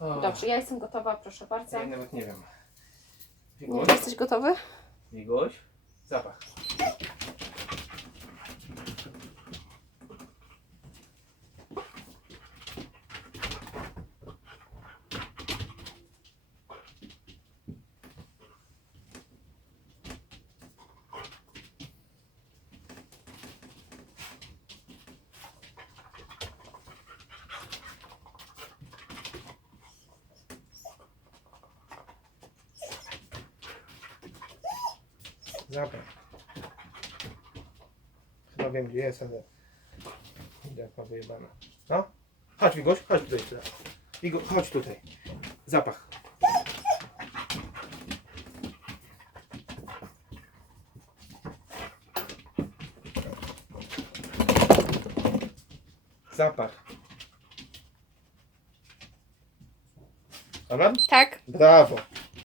O, Dobrze, ja jestem gotowa, proszę bardzo. Ja nawet nie wiem. Nie, Wiguś, jesteś gotowy? Wiguś, zapach. Zapach. Chyba wiem gdzie jest, ale... Jak ma wyjebane. No? Chodź Wiguś, chodź tutaj. teraz. Wigu, chodź tutaj. Zapach. Zapach. Dobra? Tak. Brawo.